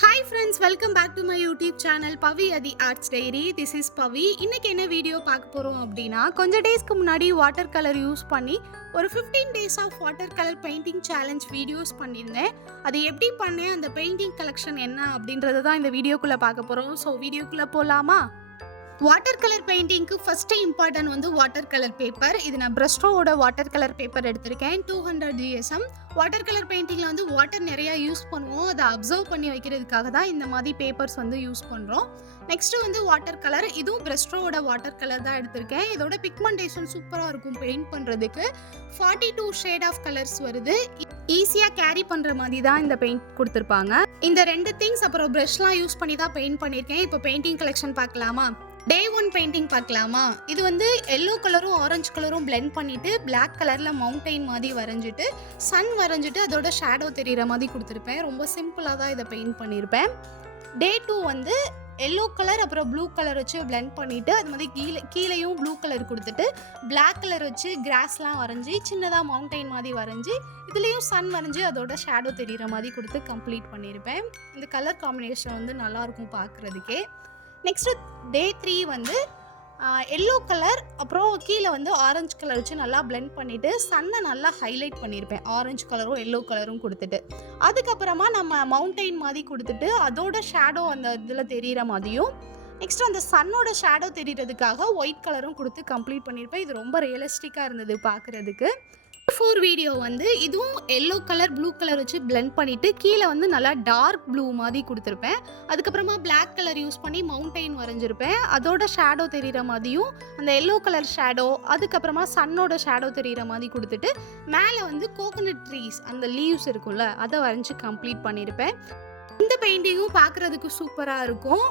Hi friends, welcome back to my YouTube channel Pavi Adi Arts Diary. This is Pavi. இன்னைக்கு என்ன video பார்க்க போறோம் அப்படினா கொஞ்ச டேஸ்க்கு முன்னாடி வாட்டர் கலர் யூஸ் பண்ணி ஒரு 15 days of water colour painting challenge videos பண்ணியிருந்தேன். அது எப்படி பண்ணேன், அந்த பெயிண்டிங் கலெக்ஷன் என்ன அப்படின்றத தான் இந்த வீடியோக்குள்ள பார்க்க போறோம். ஸோ வீடியோக்குள்ள போலாமா? வாட்டர் கலர் பெயிண்டிங்க்கு ஃபர்ஸ்ட் இம்பார்ட்டன்ட் வந்து வாட்டர் கலர் பேப்பர். இது நான் பிரஸ்ட்ரோவோட வாட்டர் கலர் பேப்பர் எடுத்திருக்கேன், 200 GSM. வாட்டர் கலர் பெயிண்டிங்கில் வந்து வாட்டர் நிறையா யூஸ் பண்ணுவோம், அதை அப்சர்வ் பண்ணி வைக்கிறதுக்காக தான் இந்த மாதிரி பேப்பர்ஸ் வந்து யூஸ் பண்ணுறோம். நெக்ஸ்ட்டு வந்து வாட்டர் கலர், இதுவும் பிரஸ்ட்ரோவோட வாட்டர் கலர் தான் எடுத்திருக்கேன். இதோட பிக்மெண்டேஷன் சூப்பராக இருக்கும் பெயிண்ட் பண்ணுறதுக்கு. 42 ஷேட் ஆஃப் கலர்ஸ் வருது. ஈஸியாக கேரி பண்ணுற மாதிரி தான் இந்த பெயிண்ட் கொடுத்துருப்பாங்க. இந்த ரெண்டு திங்ஸ் அப்புறம் ப்ரஷ்லாம் யூஸ் பண்ணி தான் பெயிண்ட் பண்ணியிருக்கேன். இப்போ பெயிண்டிங் கலெக்ஷன் பார்க்கலாமா? டே 1 பெயிண்டிங் பார்க்கலாமா? இது வந்து எல்லோ கலரும் ஆரஞ்சு கலரும் பிளெண்ட் பண்ணிவிட்டு பிளாக் கலரில் மவுண்டைன் மாதிரி வரைஞ்சிட்டு சன் வரைஞ்சிட்டு அதோட ஷேடோ தெரிகிற மாதிரி கொடுத்துருப்பேன். ரொம்ப சிம்பிளாக தான் இதை பெயிண்ட் பண்ணியிருப்பேன். டே 2 வந்து எல்லோ கலர் அப்புறம் ப்ளூ கலர் வச்சு பிளெண்ட் பண்ணிவிட்டு அது மாதிரி கீழேயும் ப்ளூ கலர் கொடுத்துட்டு பிளாக் கலர் வச்சு கிராஸ்லாம் வரைஞ்சி சின்னதாக மவுண்டைன் மாதிரி வரைஞ்சி இதுலேயும் சன் வரைஞ்சி அதோட ஷேடோ தெரிகிற மாதிரி கொடுத்து கம்ப்ளீட் பண்ணியிருப்பேன். இந்த கலர் காம்பினேஷன் வந்து நல்லாயிருக்கும் பார்க்குறதுக்கே. நெக்ஸ்ட்டு டே 3 வந்து எல்லோ கலர் அப்புறம் கீழே வந்து ஆரஞ்சு கலர் வச்சு நல்லா பிளெண்ட் பண்ணிவிட்டு சன்னை நல்லா ஹைலைட் பண்ணியிருப்பேன், ஆரஞ்சு கலரும் எல்லோ கலரும் கொடுத்துட்டு. அதுக்கப்புறமா நம்ம மவுண்டைன் மாதிரி கொடுத்துட்டு அதோட ஷேடோ அந்த இதில் தெரிகிற மாதிரியும் நெக்ஸ்ட் அந்த சன்னோட ஷேடோ தெரிகிறதுக்காக ஒயிட் கலரும் கொடுத்து கம்ப்ளீட் பண்ணியிருப்பேன். இது ரொம்ப ரியலிஸ்டிக்காக இருந்தது பார்க்குறதுக்கு. 4 வீடியோ வந்து இதுவும் எல்லோ கலர் ப்ளூ கலர் வச்சு பிளெண்ட் பண்ணிவிட்டு கீழே வந்து நல்லா டார்க் ப்ளூ மாதிரி கொடுத்துருப்பேன். அதுக்கப்புறமா பிளாக் கலர் யூஸ் பண்ணி மவுண்டைன் வரைஞ்சிருப்பேன், அதோட ஷேடோ தெரிகிற மாதிரியும் அந்த எல்லோ கலர் ஷேடோ அதுக்கப்புறமா சன்னோட ஷேடோ தெரிகிற மாதிரி கொடுத்துட்டு மேலே வந்து கோகனட் ட்ரீஸ் அந்த லீவ்ஸ் இருக்கும்ல அதை வரைஞ்சி கம்ப்ளீட் பண்ணியிருப்பேன். இந்த பெயிண்டிங்கும் பார்க்குறதுக்கு சூப்பராக இருக்கும்.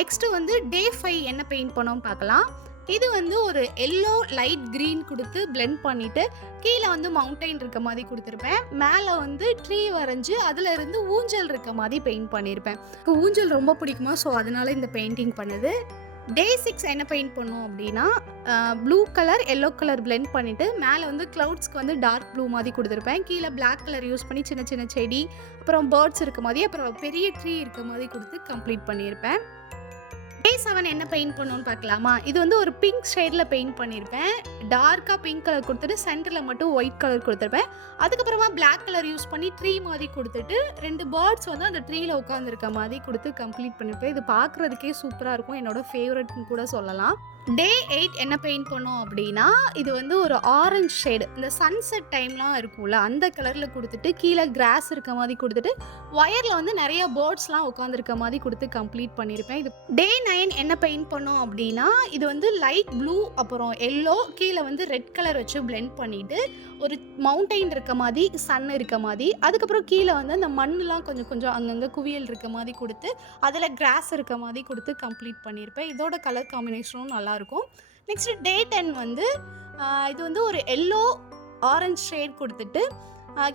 நெக்ஸ்ட்டு வந்து டே 5 என்ன பெயிண்ட் பண்ணோம் பார்க்கலாம். இது வந்து ஒரு எல்லோ லைட் க்ரீன் கொடுத்து பிளெண்ட் பண்ணிவிட்டு கீழே வந்து மவுண்டைன் இருக்க மாதிரி கொடுத்துருப்பேன். மேலே வந்து ட்ரீ வரைஞ்சி அதில் இருந்து ஊஞ்சல் இருக்க மாதிரி பெயிண்ட் பண்ணியிருப்பேன். ஊஞ்சல் ரொம்ப பிடிக்குமா, ஸோ அதனால இந்த பெயிண்டிங் பண்ணுது. டே 6 என்ன பெயிண்ட் பண்ணோம் அப்படின்னா blue colour yellow colour blend பண்ணிவிட்டு மேலே வந்து க்ளவுட்ஸ்க்கு வந்து டார்க் ப்ளூ மாதிரி கொடுத்துருப்பேன். கீழே பிளாக் கலர் யூஸ் பண்ணி சின்ன சின்ன செடி அப்புறம் பேர்ட்ஸ் இருக்க மாதிரி அப்புறம் பெரிய ட்ரீ இருக்க மாதிரி கொடுத்து கம்ப்ளீட் பண்ணியிருப்பேன். டே 7 என்ன பெயிண்ட் பண்ணோன்னு பார்க்கலாமா? இது வந்து ஒரு பிங்க் ஷேடில் பெயிண்ட் பண்ணியிருப்பேன். டார்க்காக பிங்க் கலர் கொடுத்துட்டு சென்டரில் மட்டும் ஒயிட் கலர் கொடுத்துருப்பேன். அதுக்கப்புறமா பிளாக் கலர் யூஸ் பண்ணி ட்ரீ மாதிரி கொடுத்துட்டு 2 பேர்ட்ஸ் வந்து அந்த ட்ரீயில் உட்காந்துருக்க மாதிரி கொடுத்து கம்ப்ளீட் பண்ணியிருப்பேன். இது பார்க்குறதுக்கே சூப்பராக இருக்கும், என்னோடய ஃபேவரட்னு கூட சொல்லலாம். டே 8 என்ன பெயிண்ட் பண்ணோம் அப்படின்னா இது வந்து ஒரு ஆரஞ்சு ஷேடு, இந்த சன்செட் டைம்லாம் இருக்கும்ல அந்த கலரில் கொடுத்துட்டு கீழே கிராஸ் இருக்க மாதிரி கொடுத்துட்டு ஒயரில் வந்து நிறைய பேர்ட்ஸ்லாம் உட்காந்துருக்க மாதிரி கொடுத்து கம்ப்ளீட் பண்ணியிருப்பேன். இது டே 9 என்ன பெயிண்ட் பண்ணோம் அப்படின்னா இது வந்து லைட் ப்ளூ அப்புறம் எல்லோ கீழே வந்து ரெட் கலர் வச்சு பிளெண்ட் பண்ணிவிட்டு ஒரு மவுண்டைன் இருக்க மாதிரி சன் இருக்க மாதிரி அதுக்கப்புறம் கீழே வந்து அந்த மண்ணெலாம் கொஞ்சம் கொஞ்சம் அங்கங்கே குவியல் இருக்க மாதிரி கொடுத்து அதில் கிராஸ் இருக்க மாதிரி கொடுத்து கம்ப்ளீட் பண்ணியிருப்பேன். இதோட கலர் காம்பினேஷனும் நல்லாயிருக்கும். நெக்ஸ்ட்டு டே 10 வந்து இது வந்து ஒரு எல்லோ ஆரஞ்சு ஷேட் கொடுத்துட்டு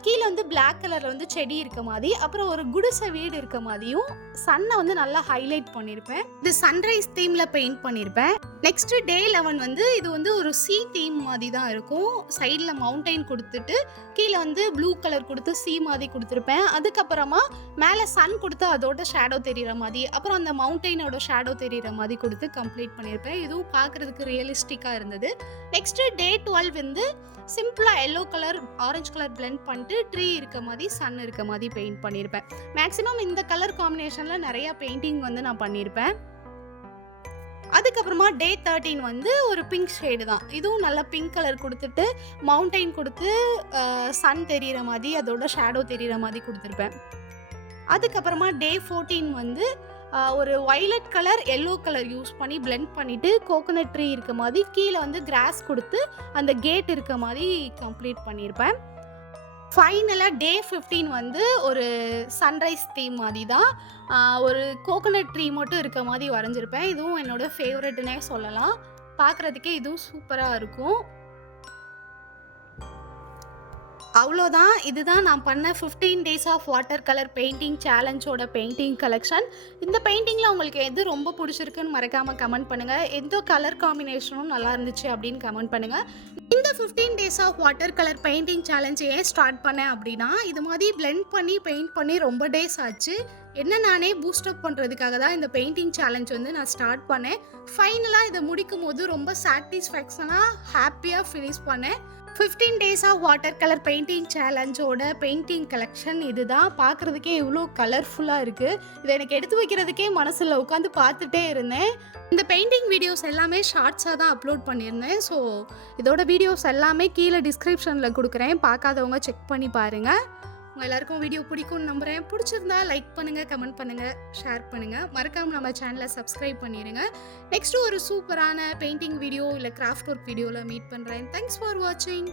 கீழே வந்து பிளாக் கலரில் வந்து செடி இருக்க மாதிரி அப்புறம் ஒரு குடிசை வீடு இருக்க மாதிரியும் சன்னை வந்து நல்லா ஹைலைட் பண்ணியிருப்பேன். இது சன்ரைஸ் தீமில் பெயிண்ட் பண்ணியிருப்பேன். நெக்ஸ்ட்டு டே 11 வந்து இது வந்து ஒரு சி தீம் மாதிரி தான் இருக்கும். சைடில் மவுண்டைன் கொடுத்துட்டு கீழே வந்து ப்ளூ கலர் கொடுத்து சி மாதிரி கொடுத்துருப்பேன். அதுக்கப்புறமா மேலே சன் கொடுத்து அதோட ஷேடோ தெரிகிற மாதிரி அப்புறம் அந்த மவுண்டைனோட ஷேடோ தெரிகிற மாதிரி கொடுத்து கம்ப்ளீட் பண்ணியிருப்பேன். இதுவும் பார்க்குறதுக்கு ரியலிஸ்டிக்காக இருந்தது. நெக்ஸ்ட்டு டே 12 வந்து சிம்பிளாக yellow colour orange colour blend பண்ணிட்டு ட்ரீ இருக்க மாதிரி சன் இருக்க மாதிரி பெயிண்ட் பண்ணியிருப்பேன். மேக்ஸிமம் இந்த கலர் காம்பினேஷனில் நிறையா பெயிண்டிங் வந்து நான் பண்ணியிருப்பேன். அதுக்கப்புறமா டே 13 வந்து ஒரு பிங்க் ஷேடு தான், இதுவும் நல்லா பிங்க் கலர் கொடுத்துட்டு மவுண்டைன் கொடுத்து சன் தெரிகிற மாதிரி அதோட ஷேடோ தெரிகிற மாதிரி கொடுத்துருப்பேன். அதுக்கப்புறமா டே 14 வந்து ஒரு violet colour yellow colour use பண்ணி பிளெண்ட் பண்ணிவிட்டு கோகனட் ட்ரீ இருக்க மாதிரி கீழே வந்து கிராஸ் கொடுத்து அந்த கேட் இருக்க மாதிரி கம்ப்ளீட் பண்ணியிருப்பேன். ஃபைனலாக டே 15 வந்து ஒரு சன்ரைஸ் தீம் மாதிரி தான் ஒரு கோகனட் ட்ரீ மட்டும் இருக்க மாதிரி வரைஞ்சிருப்பேன். இதுவும் என்னோடய ஃபேவரட்னே சொல்லலாம், பார்க்குறதுக்கே இதுவும் சூப்பராக இருக்கும். அவ்வளோதான், இதுதான் நான் பண்ண 15 days of water colour painting சேலஞ்சோட பெயிண்டிங் கலெக்ஷன். இந்த பெயிண்டிங்கில் உங்களுக்கு எது ரொம்ப பிடிச்சிருக்குன்னு மறக்காமல் கமெண்ட் பண்ணுங்கள். எந்த கலர் காம்பினேஷனும் நல்லா இருந்துச்சு அப்படின்னு கமெண்ட் பண்ணுங்கள். இந்த 15 days of water colour painting challenge ஏன் ஸ்டார்ட் பண்ணேன் அப்படின்னா, இது மாதிரி பிளெண்ட் பண்ணி பெயிண்ட் பண்ணி ரொம்ப டேஸ் ஆச்சு. என்ன நானே பூஸ்டப் பண்ணுறதுக்காக தான் இந்த பெயிண்டிங் சேலஞ்ச் வந்து நான் ஸ்டார்ட் பண்ணேன். ஃபைனலாக இதை முடிக்கும் போது ரொம்ப சாட்டிஸ்ஃபேக்ஷனாக ஹாப்பியாக ஃபினிஷ் பண்ணேன். 15 days of water colour painting சேலஞ்சோட பெயிண்டிங் கலெக்ஷன் இது தான். பார்க்குறதுக்கே இவ்வளோ கலர்ஃபுல்லாக இருக்குது. இதை எனக்கு எடுத்து வைக்கிறதுக்கே மனசில் உட்காந்து பார்த்துட்டே இருந்தேன். இந்த பெயிண்டிங் வீடியோஸ் எல்லாமே ஷார்ட்ஸாக தான் அப்லோட் பண்ணியிருந்தேன். ஸோ இதோட வீடியோஸ் எல்லாமே கீழே டிஸ்கிரிப்ஷனில் கொடுக்குறேன். பார்க்காதவங்க செக் பண்ணி பாருங்கள். உங்கள் எல்லாருக்கும் வீடியோ பிடிக்கும்னு நம்புகிறேன். பிடிச்சிருந்தா லைக் பண்ணுங்கள், கமெண்ட் பண்ணுங்கள், ஷேர் பண்ணுங்கள். மறக்காமல் நம்ம சேனலை சப்ஸ்கிரைப் பண்ணிடுங்க. நெக்ஸ்ட்டு ஒரு சூப்பரான பெயிண்டிங் வீடியோ இல்லை கிராஃப்ட் ஒர்க் வீடியோவில் மீட் பண்ணுறேன். தேங்க்ஸ் ஃபார் வாட்சிங்.